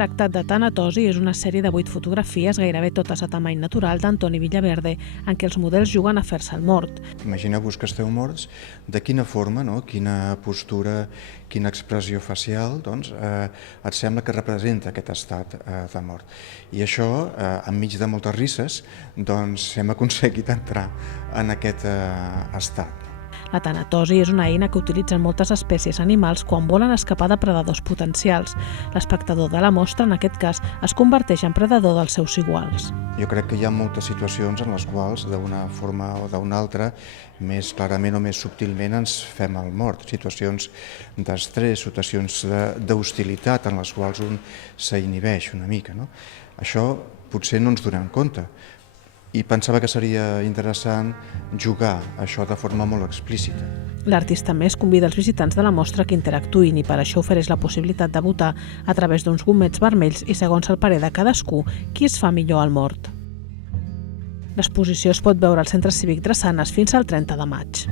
Tractat de tanatosi és una sèrie de 8 fotografies, gairebé totes a tamany natural, d'Antoni Villaverde, en què els models juguen a fer-se el mort. Imagineu-vos que esteu morts, de quina forma, quina postura, quina expressió facial et sembla que representa aquest estat de mort. I això, enmig de moltes risses, hem aconseguit entrar en aquest estat. La tanatosi és una eina que utilitzen moltes espècies animals quan volen escapar de predadors potencials. L'espectador de la mostra, en aquest cas, es converteix en predador dels seus iguals. Jo crec que hi ha moltes situacions en les quals, d'una forma o d'una altra, més clarament o més subtilment ens fem el mort. Situacions d'estrès, situacions d'hostilitat en les quals un s'inhibeix una mica. Això potser no ens donem compte. I pensava que seria interessant jugar això de forma molt explícita. L'artista més convida els visitants de la mostra que interactuïn i per això ofereix la possibilitat de votar a través d'uns gomets vermells i, segons el parer de cadascú, qui es fa millor al mort. L'exposició es pot veure al Centre Cívic Drassanes fins al 30 de maig.